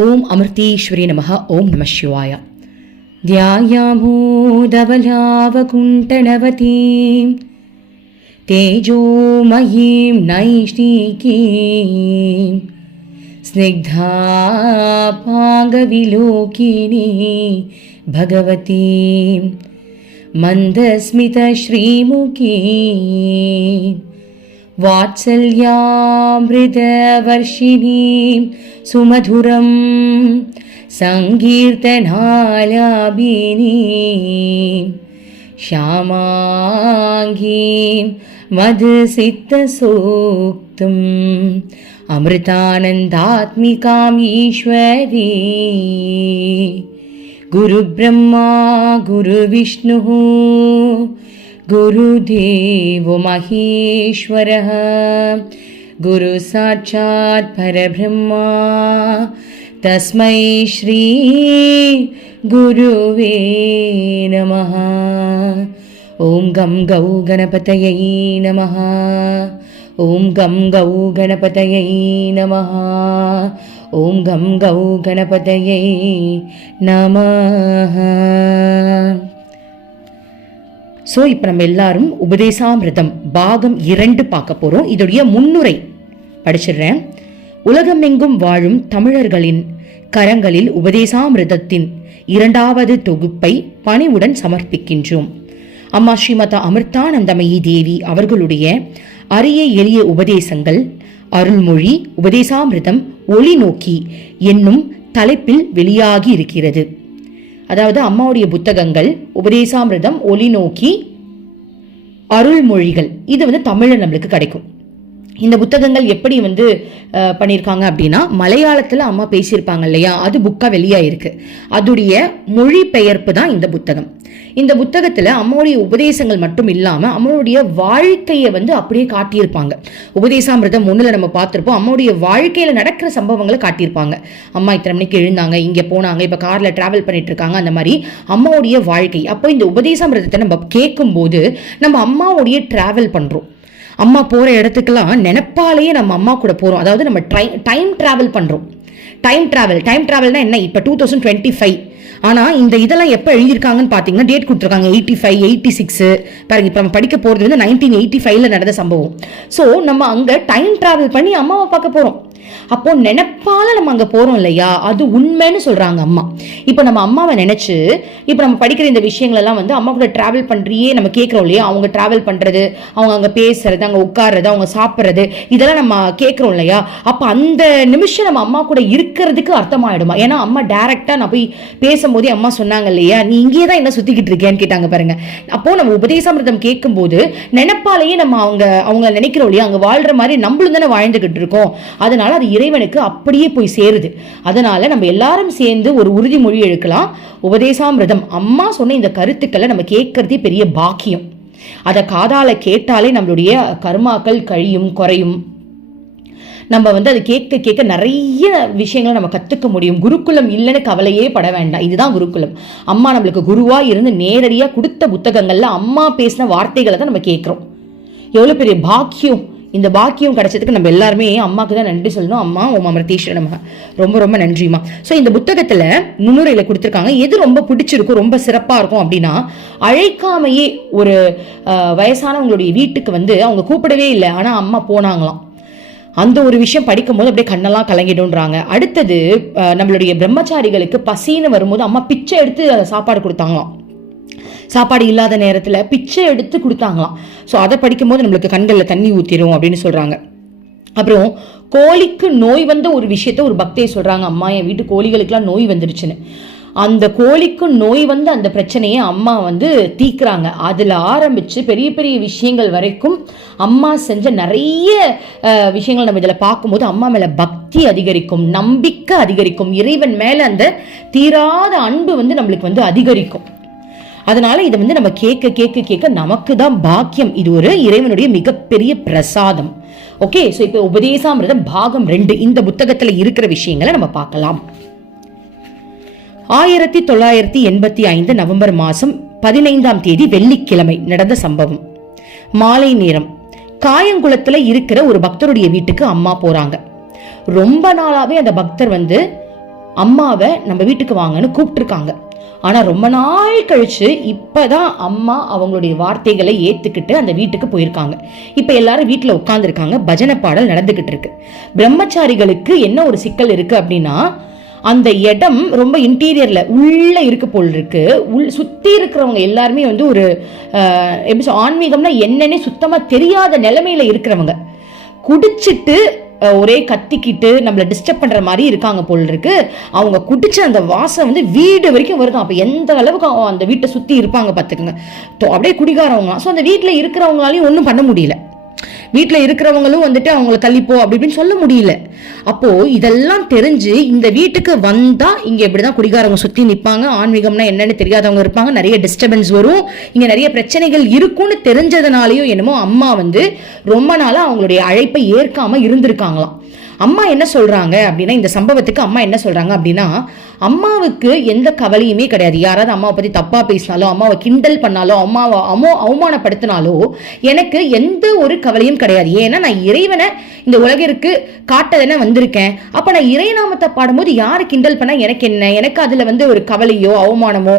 ॐ अमृतीश्वरी नमः ॐ नमः शिवाय। ध्यायामोदवलावकुण्ठनवतीं तेजोमयीं नैष्टिकीं स्निग्धापाङ्गविलोकिनी भगवतीं। मन्दस्मितश्रीमुखीं वात्सल्यामृतवर्षिणीं सुमधुरं सङ्कीर्तनालाभिनीं श्यामाङ्गीं मधुसिद्धसूक्तम् अमृतानन्दात्मिकाम् ईश्वरी गुरुब्रह्मा गुरुविष्णुः गुरुदेवो महेश्वरः गुरुसाक्षात् परब्रह्मा तस्मै श्री गुरुवे नमः ॐ गं गौ गणपतयै नमः ॐ गं गौ गणपतयै नमः ॐ गं गौ गणपतयै நமः ஸோ இப்போ நம்ம எல்லாரும் உபதேசாமிரதம் பாகம் இரண்டு பார்க்க போகிறோம் இதோடைய முன்னுரை படிச்சிடுறேன். உலகமெங்கும் வாழும் தமிழர்களின் கரங்களில் உபதேசாமிரதத்தின் இரண்டாவது தொகுப்பை பணிவுடன் சமர்ப்பிக்கின்றோம். அம்மா ஸ்ரீமதா அமிர்தானந்தமயி தேவி அவர்களுடைய அரிய எளிய உபதேசங்கள் அருள்மொழி உபதேசாமிரதம் ஒளி நோக்கி என்னும் தலைப்பில் வெளியாகி இருக்கிறது. அதாவது அம்மாவுடைய புத்தகங்கள் உபதேசாமிரதம் ஒளி நோக்கி அருள்மொழிகள் இது வந்து தமிழில் நம்மளுக்கு கிடைக்கும். இந்த புத்தகங்கள் எப்படி வந்து பண்ணியிருக்காங்க அப்படின்னா மலையாளத்தில் அம்மா பேசியிருப்பாங்க இல்லையா? அது புக்காக வெளியாயிருக்கு. அதுடைய மொழிபெயர்ப்பு தான் இந்த புத்தகம். இந்த புத்தகத்தில் அம்மாவுடைய உபதேசங்கள் மட்டும் இல்லாமல் அம்மாவுடைய வாழ்க்கையை வந்து அப்படியே காட்டியிருப்பாங்க. உபதேசாமிரதம் ஒன்றில் நம்ம பார்த்துருப்போம் அம்மாவுடைய வாழ்க்கையில் நடக்கிற சம்பவங்களை காட்டியிருப்பாங்க. அம்மா இத்தனை மணிக்கு எழுந்தாங்க இங்கே போனாங்க இப்போ காரில் ட்ராவல் பண்ணிட்டு இருக்காங்க அந்த மாதிரி அம்மாவுடைய வாழ்க்கை. அப்போ இந்த உபதேசாமிரதத்தை நம்ம கேட்கும்போது நம்ம அம்மாவுடைய ட்ராவல் பண்ணுறோம் அம்மா போகிற இடத்துக்கெல்லாம் நினைப்பாலேயே நம்ம அம்மா கூட போகிறோம் அதாவது நம்ம ட்ரை டைம் ட்ராவல் பண்ணுறோம் டைம் ட்ராவல் டைம் ட்ராவல்னா என்ன? இப்போ டூ தௌசண்ட் டுவெண்ட்டி ஃபைவ் ஆனால் இந்த இதெல்லாம் எப்போ எழுதியிருக்காங்கன்னு பார்த்தீங்கன்னா டேட் கொடுத்துருக்காங்க. எயிட்டி ஃபைவ் எயிட்டி சிக்ஸு பாருங்க இப்போ நம்ம படிக்க போகிறது வந்து நைன்டீன் எயிட்டி ஃபைவ்ல நடந்த சம்பவம். ஸோ நம்ம அங்கே டைம் ட்ராவல் பண்ணி அம்மாவை பார்க்க போகிறோம் அப்போ நினைப்பால நம்ம அங்கே போகிறோம் இல்லையா? அது உண்மைன்னு சொல்கிறாங்க அம்மா. இப்போ நம்ம அம்மாவை நினச்சி இப்போ நம்ம படிக்கிற இந்த விஷயங்கள் எல்லாம் வந்து அம்மா கூட ட்ராவல் பண்ணுறியே நம்ம கேட்குறோம் இல்லையா? அவங்க ட்ராவல் பண்ணுறது அவங்க அங்கே பேசுறது அங்கே உட்கார்றது அவங்க சாப்பிட்றது இதெல்லாம் நம்ம கேட்குறோம் இல்லையா? அப்போ அந்த நிமிஷம் நம்ம அம்மா கூட இருக்கிறதுக்கு அர்த்தமாயிடுமா? ஏன்னா அம்மா டேரெக்டாக நான் போய் பேசும்போதே அம்மா சொன்னாங்க இல்லையா? நீ இங்கே தான் என்ன சுற்றிக்கிட்டு இருக்கேன்னு கேட்டாங்க பாருங்க. அப்போ நம்ம உபதேசாமிரதம் கேட்கும்போது நினைப்பாலேயே நம்ம அவங்க அவங்க நினைக்கிறோம் இல்லையா? அங்கே வாழ்ற மாதிரி நம்மளும் தானே வாழ்ந்துகிட்டு இருக்கோம். அதனால அது இறைவனுக்கு அப்படியே போய் சேருது. அதனால நம்ம எல்லாரும் சேர்ந்து ஒரு உறுதிமொழி எடுக்கலாம். உபதேசாமிரதம். அம்மா சொன்ன இந்த கருத்துக்களை நம்ம கேட்கறதே பெரிய பாக்கியம். அதை காதால கேட்டாலே நம்மளுடைய கர்மாக்கள் கழியும் குறையும். நம்ம வந்து அது கேட்க கேட்க நிறைய விஷயங்களை நம்ம கற்றுக்க முடியும். குருகுலம் இல்லைன்னு கவலையே பட வேண்டாம். இதுதான் குருகுலம். அம்மா நம்மளுக்கு குருவாக இருந்து நேரடியாக கொடுத்த புத்தகங்களில் அம்மா பேசின வார்த்தைகளை தான் நம்ம கேட்குறோம். எவ்வளோ பெரிய பாக்கியம். இந்த பாக்கியம் கிடைச்சதுக்கு நம்ம எல்லாருமே அம்மாவுக்கு தான் நன்றி சொல்லணும். அம்மா ஓம் அமர்தீஸ்வரன் நம்ம ரொம்ப ரொம்ப நன்றிம்மா. ஸோ இந்த புத்தகத்தில் முன்னுரையில் கொடுத்துருக்காங்க. எது ரொம்ப பிடிச்சிருக்கும் ரொம்ப சிறப்பாக இருக்கும் அப்படின்னா அழைக்காமையே ஒரு வயசானவங்களுடைய வீட்டுக்கு வந்து அவங்க கூப்பிடவே இல்லை. ஆனால் அம்மா போனாங்களாம். அந்த ஒரு விஷயம் படிக்கும்போது அப்படியே கண்ணெல்லாம் கலங்கிடும்ன்றாங்க. அடுத்தது நம்மளுடைய பிரம்மச்சாரிகளுக்கு பசின்னு வரும்போது அம்மா பிச்சை எடுத்து சாப்பாடு கொடுத்தாங்களாம். சாப்பாடு இல்லாத நேரத்தில் பிச்சை எடுத்து கொடுத்தாங்களாம். ஸோ அதை படிக்கும்போது நம்மளுக்கு கண்களில் தண்ணி ஊற்றிடும் அப்படின்னு சொல்கிறாங்க அப்புறம் கோழிக்கு நோய் வந்த ஒரு விஷயத்த ஒரு பக்தியை சொல்கிறாங்க அம்மா என் வீட்டு கோழிகளுக்கெல்லாம் நோய் வந்துடுச்சுன்னு அந்த கோழிக்கு நோய் வந்து அந்த பிரச்சனையை அம்மா வந்து தீக்குறாங்க. அதில் ஆரம்பித்து பெரிய பெரிய விஷயங்கள் வரைக்கும் அம்மா செஞ்ச நிறைய விஷயங்கள் நம்ம இதில் பார்க்கும்போது அம்மா மேலே பக்தி அதிகரிக்கும் நம்பிக்கை அதிகரிக்கும் இறைவன் மேலே அந்த தீராத அன்பு வந்து நம்மளுக்கு வந்து அதிகரிக்கும். அதனால இதை வந்து நம்ம கேட்க கேட்க கேட்க நமக்கு தான் பாக்கியம். இது ஒரு இறைவனுடைய மிகப்பெரிய பிரசாதம். ஓகே ஸோ இப்போ உபதேசாமிரதம் பாகம் ரெண்டு இந்த புத்தகத்தில் இருக்கிற விஷயங்களை நம்ம பார்க்கலாம். ஆயிரத்தி தொள்ளாயிரத்தி எண்பத்தி ஐந்து நவம்பர் மாதம் பதினைந்தாம் தேதி வெள்ளிக்கிழமை நடந்த சம்பவம். மாலை நேரம். காயங்குளத்தில் இருக்கிற ஒரு பக்தருடைய வீட்டுக்கு அம்மா போகிறாங்க ரொம்ப நாளாகவே அந்த பக்தர் வந்து அம்மாவை நம்ம வீட்டுக்கு வாங்கன்னு கூப்பிட்டுருக்காங்க. ஆனால் ரொம்ப நாள் கழிச்சு இப்பதான் அம்மா அவங்களுடைய வார்த்தைகளை ஏற்றுக்கிட்டு அந்த வீட்டுக்கு போயிருக்காங்க. இப்போ எல்லாரும் வீட்டில் உட்காந்துருக்காங்க பஜனை பாடல் நடந்துக்கிட்டு இருக்கு. பிரம்மச்சாரிகளுக்கு என்ன ஒரு சிக்கல் இருக்கு அப்படின்னா அந்த இடம் ரொம்ப இன்டீரியர்ல உள்ள இருக்க போல் இருக்கு. உள் சுத்தி இருக்கிறவங்க எல்லாருமே வந்து ஒரு எப்படி ஆன்மீகம்னா என்னன்னே சுத்தமா தெரியாத நிலைமையில இருக்கிறவங்க. குடிச்சிட்டு ஒரே கத்திக்கிட்டு நம்மளை டிஸ்டர்ப் பண்ணுற மாதிரி இருக்காங்க போல் இருக்கு. அவங்க குடிச்ச அந்த வாசம் வந்து வீடு வரைக்கும் வருது. அப்போ எந்த அளவுக்கு அவங்க அந்த வீட்டை சுற்றி இருப்பாங்க பார்த்துக்கோங்க ஸோ அப்படியே குடிகாரவங்க. ஸோ அந்த வீட்டில் இருக்கிறவங்களாலையும் ஒன்றும் பண்ண முடியல. வீட்டில் இருக்கிறவங்களும் வந்துட்டு அவங்கள தள்ளிப்போ அப்படி இப்படின்னு சொல்ல முடியல. அப்போ இதெல்லாம் தெரிஞ்சு இந்த வீட்டுக்கு வந்தா இங்க இப்படிதான் குடிகாரவங்க சுத்தி நிற்பாங்க ஆன்மீகம்னா என்னன்னு தெரியாதவங்க இருப்பாங்க. நிறைய டிஸ்டர்பன்ஸ் வரும். இங்க நிறைய பிரச்சனைகள் இருக்கும்னு தெரிஞ்சதுனாலயும் என்னமோ அம்மா வந்து ரொம்ப நாளா அவங்களுடைய அழைப்பை ஏற்காம இருந்திருக்காங்களாம். அம்மா என்ன சொல்றாங்க அப்படின்னா இந்த சம்பவத்துக்கு அம்மா என்ன சொல்றாங்க அப்படின்னா அம்மாவுக்கு எந்த கவலையுமே கிடையாது. யாராவது அம்மாவை பத்தி தப்பா பேசினாலோ அம்மாவை கிண்டல் பண்ணாலோ அம்மாவை அமோ அவமானப்படுத்தினாலோ எனக்கு எந்த ஒரு கவலையும் கிடையாது. ஏன்னா நான் இறைவனை இந்த உலகிற்கு காட்டதானே வந்திருக்கேன். அப்ப நான் இறைநாமத்தை பாடும்போது யாரு கிண்டல் பண்ணா எனக்கு என்ன? எனக்கு அதுல வந்து ஒரு கவலையோ அவமானமோ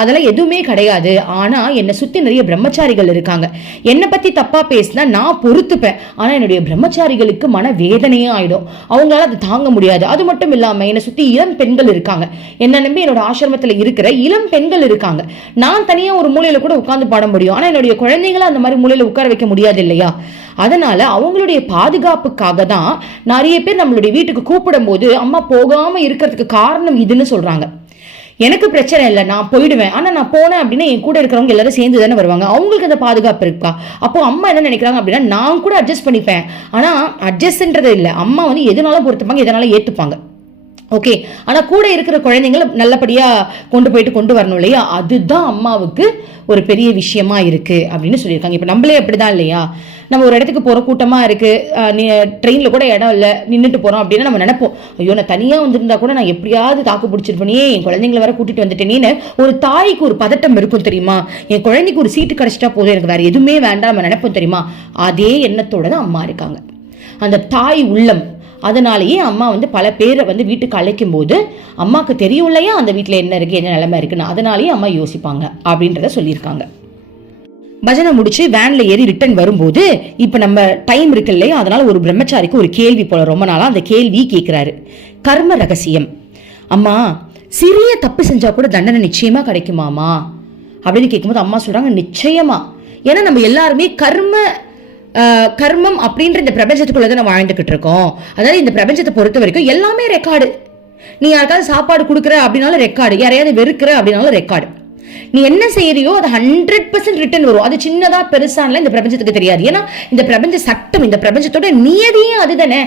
அதெல்லாம் எதுவுமே கிடையாது. ஆனா என்னை சுத்தி நிறைய பிரம்மச்சாரிகள் இருக்காங்க. என்னை பத்தி தப்பா பேசினா நான் பொறுத்துப்பேன். ஆனா என்னுடைய பிரம்மச்சாரிகளுக்கு மன வேதனையே ஆயிடும் அவங்களால அது தாங்க முடியாது. அது மட்டும் இல்லாமல் என்னை சுத்தி இளம் பெண்கள் இருக்காங்க. என்ன நம்பி என்னோட ஆசிரமத்தில் இருக்கிற இளம் பெண்கள் இருக்காங்க. நான் தனியாக ஒரு மூலையில் கூட உட்காந்து பாட முடியும். ஆனால் என்னுடைய குழந்தைங்களை அந்த மாதிரி மூலையில் உட்கார வைக்க முடியாது இல்லையா? அதனால அவங்களுடைய பாதுகாப்புக்காக தான் நிறைய பேர் நம்மளுடைய வீட்டுக்கு கூப்பிடும் போது அம்மா போகாமல் இருக்கிறதுக்கு காரணம் இதுன்னு சொல்றாங்க. எனக்கு பிரச்சனை இல்லை நான் போயிடுவேன். ஆனால் நான் போனேன் அப்படின்னா என் கூட இருக்கிறவங்க எல்லாரும் சேர்ந்து தானே வருவாங்க. அவங்களுக்கு அந்த பாதுகாப்பு இருக்கா? அப்போ அம்மா என்ன நினைக்கிறாங்க அப்படின்னா நான் கூட அட்ஜஸ்ட் பண்ணிப்பேன். ஆனால் அட்ஜஸ்ட்ன்றது இல்லை. அம்மா வந்து எதனால பொறுத்துப்பாங்க எதனாலும் ஏற்றுப்பாங்க ஓகே. ஆனால் கூட இருக்கிற குழந்தைங்களை நல்லபடியாக கொண்டு போயிட்டு கொண்டு வரணும் இல்லையா? அதுதான் அம்மாவுக்கு ஒரு பெரிய விஷயமா இருக்குது அப்படின்னு சொல்லியிருக்காங்க. இப்போ நம்மளே அப்படிதான் இல்லையா? நம்ம ஒரு இடத்துக்கு போகிற கூட்டமாக இருக்குது ட்ரெயினில் நீ கூட இடம் இல்லை. நின்றுட்டு போகிறோம் அப்படின்னா நம்ம நினைப்போம். ஐயோ நான் தனியாக வந்திருந்தா கூட நான் எப்படியாவது தாக்கு பிடிச்சிருப்பேனே. என் குழந்தைங்களை வர கூட்டிகிட்டு வந்துட்டேனேன்னு ஒரு தாய்க்கு ஒரு பதட்டம் இருக்கும் தெரியுமா? என் குழந்தைக்கு ஒரு சீட்டு கிடைச்சிட்டா போதும். எனக்கு வேற எதுவுமே வேண்டாம் நம்ம நினைப்போம் தெரியுமா? அதே எண்ணத்தோட தான் அம்மா இருக்காங்க. அந்த தாய் உள்ளம் அதனாலேயே அம்மா வந்து பல பேரை வந்து வீட்டுக்கு அழைக்கும் போது அம்மாவுக்கு தெரியும் இல்லையா? அந்த வீட்டில் என்ன இருக்குது என்ன நிலைமை இருக்குன்னு? அதனாலேயே அம்மா யோசிப்பாங்க அப்படின்றத சொல்லியிருக்காங்க. பஜனை முடிச்சு வேன்ல ஏறி ரிட்டர்ன் வரும்போது இப்போ நம்ம டைம் இருக்கு இல்லையா? அதனால ஒரு பிரம்மச்சாரிக்கு ஒரு கேள்வி போல ரொம்ப நாளாக அந்த கேள்வி கேட்குறாரு கர்ம ரகசியம். அம்மா சிறிய தப்பு செஞ்சா கூட தண்டனை நிச்சயமா கிடைக்குமாமா அப்படின்னு கேட்கும்போது அம்மா சொல்றாங்க நிச்சயமா. ஏன்னா நம்ம எல்லாருமே கர்ம கர்மம் அப்படின்ற இந்த பிரபஞ்சத்துக்குள்ள தான் வாழ்ந்துகிட்டு இருக்கோம். அதாவது இந்த பிரபஞ்சத்தை பொறுத்த வரைக்கும் எல்லாமே ரெக்கார்டு நீ யாருக்காவது சாப்பாடு கொடுக்குற அப்படின்னாலும் ரெக்கார்டு யாரையாவது வெறுக்கிற அப்படின்னாலும் ரெக்கார்டு நீ என்ன செய்யறியோ அது ஹண்ட்ரட் பர்சன்ட் ரிட்டர்ன் வரும். அது சின்னதா பெருசான்ல இந்த பிரபஞ்சத்துக்கு தெரியாது. ஏன்னா இந்த பிரபஞ்ச சட்டம் இந்த பிரபஞ்சத்தோட நியதியே அதுதானே.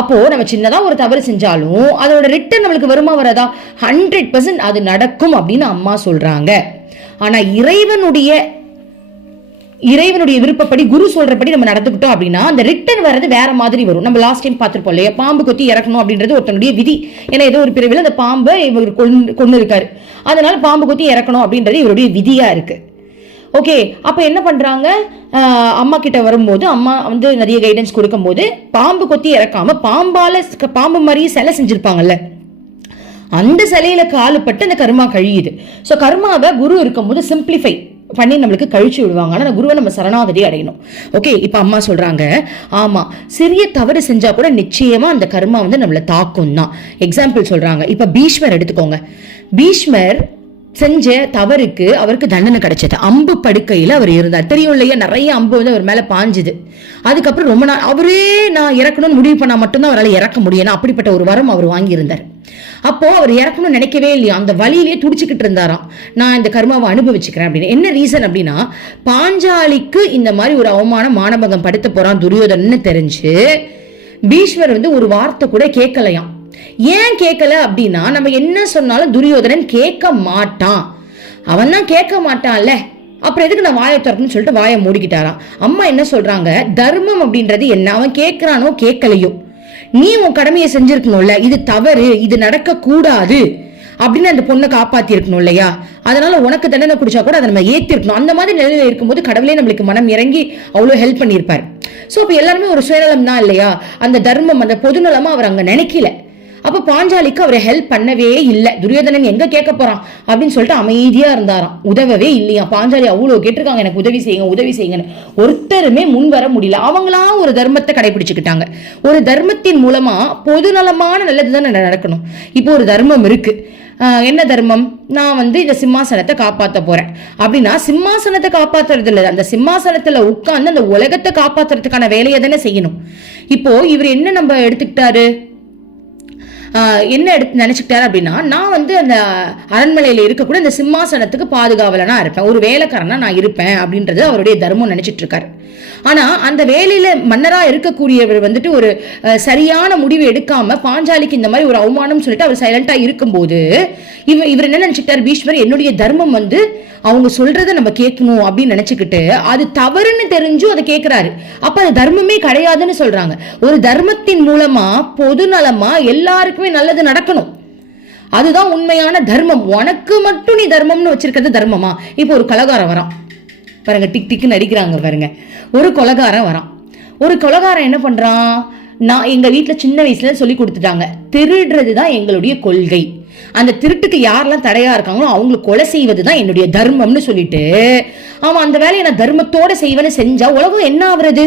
அப்போ நம்ம சின்னதா ஒரு தவறு செஞ்சாலும் அதோட ரிட்டர்ன் நம்மளுக்கு வருமா வராதா? ஹண்ட்ரட் பர்சன்ட் அது நடக்கும் அப்படின்னு அம்மா சொல்றாங்க. ஆனா இறைவனுடைய இறைவனுடைய விருப்பப்படி குரு சொல்றபடி நம்ம நடந்துக்கிட்டோம் அப்படின்னா அந்த ரிட்டர்ன் வர்றது வேற மாதிரி வரும். நம்ம லாஸ்ட் டைம் பார்த்துருப்போம் இல்லையா? பாம்பு கொத்தி இறக்கணும் அப்படின்றது ஒருத்தனுடைய விதி. ஏன்னா ஏதோ ஒரு பிரிவில் அந்த பாம்பை இவர் கொண்டு கொண்டு இருக்காரு அதனால பாம்பு கொத்தி இறக்கணும் அப்படின்றது இவருடைய விதியா இருக்கு. ஓகே அப்போ என்ன பண்றாங்க? அம்மா கிட்ட வரும்போது அம்மா வந்து நிறைய கைடன்ஸ் கொடுக்கும்போது பாம்பு கொத்தி இறக்காம பாம்பால பாம்பு மாதிரி சிலை செஞ்சிருப்பாங்கல்ல? அந்த சிலையில காலுப்பட்டு அந்த கர்மா கழியுது. ஸோ கர்மாவை குரு இருக்கும்போது சிம்பிளிஃபை பண்ணி நம்மளுக்கு கழிச்சு விடுவாங்க. ஆனால் குருவை நம்ம சரணாகதி அடையணும். ஓகே இப்போ அம்மா சொல்றாங்க ஆமா சிறிய தவறு செஞ்சா கூட நிச்சயமா அந்த கர்மா வந்து நம்மளை தாக்கும் தான் எக்ஸாம்பிள் சொல்றாங்க. இப்போ பீஷ்மர் எடுத்துக்கோங்க. பீஷ்மர் செஞ்ச தவறுக்கு அவருக்கு தண்டனை கிடைச்சது. அம்பு படுக்கையில் அவர் இருந்தார். தெரியும் இல்லையா? நிறைய அம்பு வந்து அவர் மேலே பாஞ்சுது. அதுக்கப்புறம் ரொம்ப நாள் அவரே நான் இறக்கணும்னு முடிவு பண்ணால் மட்டும்தான் அவரால் இறக்க முடியும். அப்படிப்பட்ட ஒரு வரம் அவர் வாங்கியிருந்தார். அப்போ அவர் இறக்கணும்னு நினைக்கவே இல்லையா? அந்த வழியிலே துடிச்சுக்கிட்டு இருந்தாராம். நான் இந்த கர்மாவை அனுபவிச்சுக்கிறேன் அப்படின்னு. என்ன ரீசன் அப்படின்னா பாஞ்சாலிக்கு இந்த மாதிரி ஒரு அவமானம் மானபங்கம் படுத்த போறான் துரியோதனன்னு தெரிஞ்சு பீஷ்மர் வந்து ஒரு வார்த்தை கூட கேட்கலையாம். ஏன் கேட்கல அப்படின்னா நம்ம என்ன சொன்னாலும் துரியோதனன் கேட்க மாட்டான். அவன் தான் கேட்க மாட்டான்ல. அப்புறம் எதுக்கு நான் வாயை திறக்கணும்னு சொல்லிட்டு வாயை மூடிக்கிட்டாராம் அம்மா என்ன சொல்றாங்க? தர்மம் அப்படின்றது என்ன? அவன் கேட்கிறானோ கேட்கலையோ? நீ உன் கடமையை செஞ்சிருக்கணும்ல. இது தவறு. இது நடக்க கூடாது அப்படின்னு அந்த பொண்ணை காப்பாத்தி இருக்கணும் இல்லையா? அதனால உனக்கு தண்டனை குடிச்சா கூட அதை நம்ம ஏத்திருக்கணும். அந்த மாதிரி நிலையில இருக்கும்போது கடவுளே நம்மளுக்கு மனம் இறங்கி அவ்வளோ ஹெல்ப் பண்ணியிருப்பார். ஸோ அப்ப எல்லாருமே ஒரு சுயநலம் தான் இல்லையா? அந்த தர்மம் அந்த பொதுநலமா அவர் அங்க நினைக்கல. அப்ப பாஞ்சாலிக்கு அவரை ஹெல்ப் பண்ணவே இல்லை. துரியோதனன் எங்க கேட்க போறான்? அப்படின்னு சொல்லிட்டு அமைதியா இருந்தாராம். உதவவே இல்லையா? பாஞ்சாலி அவ்வளவு கேட்டிருக்காங்க. எனக்கு உதவி செய்யுங்க உதவி செய்யுங்கன்னு. ஒருத்தருமே முன் வர முடியல. அவங்களா ஒரு தர்மத்தை கடைபிடிச்சுக்கிட்டாங்க. ஒரு தர்மத்தின் மூலமா பொதுநலமான நல்லதுதான் நடக்கணும். இப்போ ஒரு தர்மம் இருக்கு. என்ன தர்மம்? நான் வந்து இந்த சிம்மாசனத்தை காப்பாற்ற போறேன். அப்படின்னா சிம்மாசனத்தை காப்பாத்துறது இல்லை. அந்த சிம்மாசனத்துல உட்கார்ந்து அந்த உலகத்தை காப்பாத்துறதுக்கான வேலையை தானே செய்யணும். இப்போ இவர் என்ன நம்ம எடுத்துக்கிட்டாரு? என்ன எடுத்து நினைச்சுக்கிட்டாரு அப்படின்னா நான் வந்து அந்த அரண்மனையில் இருக்கக்கூட இந்த சிம்மாசனத்துக்கு பாதுகாவலனா இருப்பேன். ஒரு வேலைக்காரனா நான் இருப்பேன் அப்படின்றது அவருடைய தர்மம் நினச்சிட்டு இருக்காரு. ஆனால் அந்த வேலையில் மன்னராக இருக்கக்கூடியவர் வந்துட்டு ஒரு சரியான முடிவு எடுக்காம பாஞ்சாலிக்கு இந்த மாதிரி ஒரு அவமானம் சொல்லிட்டு அவர் சைலண்டா இருக்கும்போது இவர் இவர் என்ன நினச்சிக்கிட்டார்? பீஷ்மர் என்னுடைய தர்மம் வந்து அவங்க சொல்றத நம்ம கேட்கணும் அப்படின்னு நினைச்சுக்கிட்டு அது தவறுன்னு தெரிஞ்சும் அதை கேட்கிறாரு. அப்ப அது தர்மமே கிடையாதுன்னு சொல்றாங்க. ஒரு தர்மத்தின் மூலமா பொதுநலமா எல்லாருக்குமே நல்லது நடக்கணும். அதுதான் உண்மையான தர்மம். உனக்கு மட்டும் நீ தர்மம்னு வச்சிருக்கிறது தர்மமா? இப்போ ஒரு கலகாரம் வரான். பாருங்க டிக் டிக்குன்னு அடிக்கிறாங்க பாருங்க. ஒரு கொலகாரன் வரான். ஒரு கொலகாரன் என்ன பண்றான்? நான் எங்க வீட்டில் சின்ன வயசுல சொல்லி கொடுத்துட்டாங்க. திருடுறது தான் எங்களுடைய கொள்கை. அந்த திருட்டுக்கு யாரெல்லாம் தடையா இருக்காங்களோ அவங்களுக்கு கொலை செய்வது தான் என்னுடைய தர்மம்னு சொல்லிட்டு அவன் அந்த வேலையை நான் தர்மத்தோட செய்வேன்னு செஞ்சா உலகம் என்ன ஆகுறது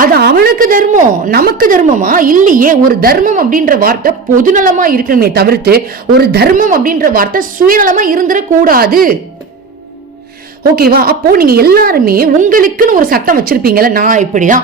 அது அவனுக்கு தர்மம் நமக்கு தர்மமா? இல்லையே ஒரு தர்மம் அப்படின்ற வார்த்தை பொதுநலமா இருக்கணுமே தவிர்த்து ஒரு தர்மம் அப்படின்ற வார்த்தை சுயநலமா இருந்துடக்கூடாது ஓகேவா அப்போ நீங்க எல்லாருமே உங்களுக்குன்னு ஒரு சட்டம் வச்சிருப்பீங்கல்ல நான் இப்படிதான்.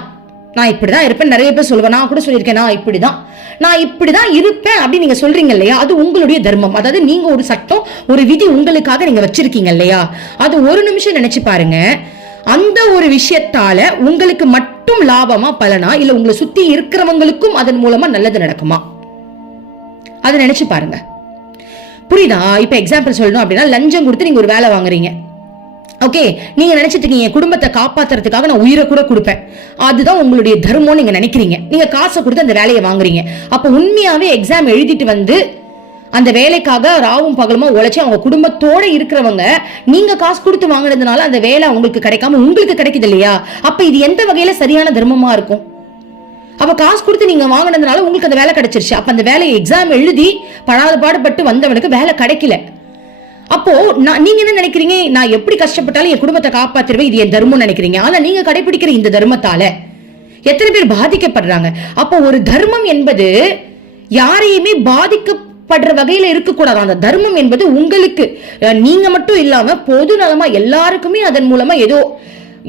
நான் இப்படிதான் இருப்பேன். நிறைய பேர் சொல்லுவேன் நான் கூட சொல்லியிருக்கேன் நான் இப்படிதான். நான் இப்படிதான் இருப்பேன் அப்படின்னு நீங்க சொல்றீங்க இல்லையா? அது உங்களுடைய தர்மம். அதாவது நீங்க ஒரு சட்டம் ஒரு விதி உங்களுக்காக நீங்க வச்சிருக்கீங்க இல்லையா? அது ஒரு நிமிஷம் நினைச்சு பாருங்க. அந்த ஒரு விஷயத்தால உங்களுக்கு மட்டும் லாபமா பலனா இல்ல உங்களை சுத்தி இருக்கிறவங்களுக்கும் அதன் மூலமா நல்லது நடக்குமா? அதை நினைச்சு பாருங்க. புரியுதா? இப்ப எக்ஸாம்பிள் சொல்லணும் அப்படின்னா லஞ்சம் கொடுத்து நீங்க ஒரு வேலை வாங்குறீங்க. ஓகே நீங்க நினைச்சிட்டு இருக்கீங்க குடும்பத்தை காப்பாத்துறதுக்காக நான் உயிரை கூட கொடுப்பேன். அதுதான் உங்களுடைய தர்மம்னு நீங்க நினைக்கிறீங்க. நீங்க காசை கொடுத்து அந்த வேலையை வாங்குறீங்க. அப்ப உண்மையாவே எக்ஸாம் எழுதிட்டு வந்து அந்த வேலைக்காக ராவும் பகலுமா உழைச்சி அவங்க குடும்பத்தோட இருக்கிறவங்க நீங்க காசு கொடுத்து வாங்கினதுனால அந்த வேலை அவங்களுக்கு கிடைக்காம உங்களுக்கு கிடைக்குது இல்லையா? அப்ப இது எந்த வகையில சரியான தர்மமா இருக்கும்? அப்ப காசு கொடுத்து நீங்க வாங்கினதுனால உங்களுக்கு அந்த வேலை கிடைச்சிருச்சு. அப்ப அந்த வேலையை எக்ஸாம் எழுதி படாத பாடுபட்டு வந்தவனுக்கு வேலை கிடைக்கல. அப்போ நான் நீங்க என்ன நினைக்கிறீங்க? நான் எப்படி கஷ்டப்பட்டாலும் என் குடும்பத்தை காப்பாத்திருவேன் இது என் தர்மம் நினைக்கிறீங்க. ஆனா நீங்க கடைபிடிக்கிற இந்த தர்மத்தால எத்தனை பேர் பாதிக்கப்படுறாங்க? அப்போ ஒரு தர்மம் என்பது யாரையுமே பாதிக்கப்படுற வகையில இருக்கக்கூடாது. அந்த தர்மம் என்பது உங்களுக்கு நீங்க மட்டும் இல்லாம பொது நலமா எல்லாருக்குமே அதன் மூலமா ஏதோ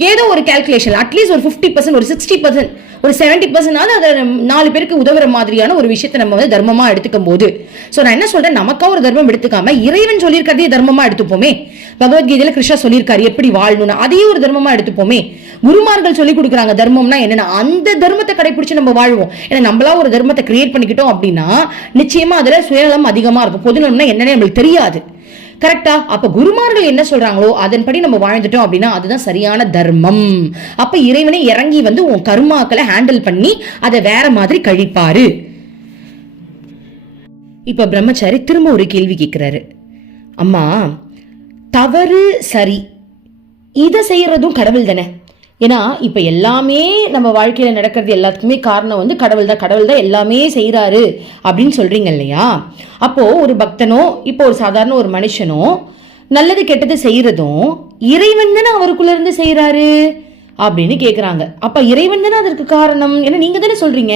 ஏதோ ஒரு கால்குலேஷன் அட்லீஸ்ட் ஒரு ஃபிஃப்டி பர்சன்ட் ஒரு சிக்ஸ்டி பர்சன்ட் ஒரு செவன்டி பர்சன்ட் அதை நாலு பேருக்கு உதவுற மாதிரியான ஒரு விஷயத்தை நம்ம வந்து தர்மமா எடுத்துக்கும் போது. ஸோ நான் என்ன சொல்றேன்? நமக்காக ஒரு தர்மம் எடுத்துக்காம இறைவன் சொல்லியிருக்கிறதே தர்மமா எடுத்துப்போமே. பகவத்கீதையில கிருஷ்ணா சொல்லியிருக்காரு எப்படி வாழணும்னு. அதையே ஒரு தர்மமா எடுத்துப்போமே. குருமார்கள் சொல்லி கொடுக்குறாங்க தர்மம்னா என்னன்னா? அந்த தர்மத்தை கடைபிடிச்சு நம்ம வாழ்வோம். ஏன்னா நம்மளா ஒரு தர்மத்தை கிரியேட் பண்ணிக்கிட்டோம் அப்படின்னா நிச்சயமா அதுல சுயநலம் அதிகமா இருக்கும். பொதுநலம்னா என்னன்னு நம்மளுக்கு தெரியாது. கரெக்டா அப்ப குருமார்கள் என்ன சொல்றாங்களோ அதன்படி நம்ம வாழ்ந்துட்டோம் அப்படின்னா அதுதான் சரியான தர்மம். அப்ப இறைவனை இறங்கி வந்து உன் கர்மாக்களை ஹேண்டில் பண்ணி அதை வேற மாதிரி கழிப்பாரு. இப்ப பிரம்மச்சாரி திரும்ப ஒரு கேள்வி கேட்கிறாரு அம்மா தவறு சரி. இதை செய்யறதும் கடவுள் தானே. ஏன்னா இப்போ எல்லாமே நம்ம வாழ்க்கையில் நடக்கிறது எல்லாத்துக்குமே காரணம் வந்து கடவுள் தான். கடவுள் தான் எல்லாமே செய்கிறாரு அப்படின்னு சொல்கிறீங்க இல்லையா? அப்போது ஒரு பக்தனோ இப்போ ஒரு சாதாரண ஒரு மனுஷனோ நல்லது கெட்டது செய்கிறதும் இறைவன் தானே அவருக்குள்ளேருந்து இருந்து அப்படின்னு கேட்குறாங்க அப்போ இறைவன் தானே அதற்கு காரணம்? ஏன்னா நீங்கள் தானே சொல்கிறீங்க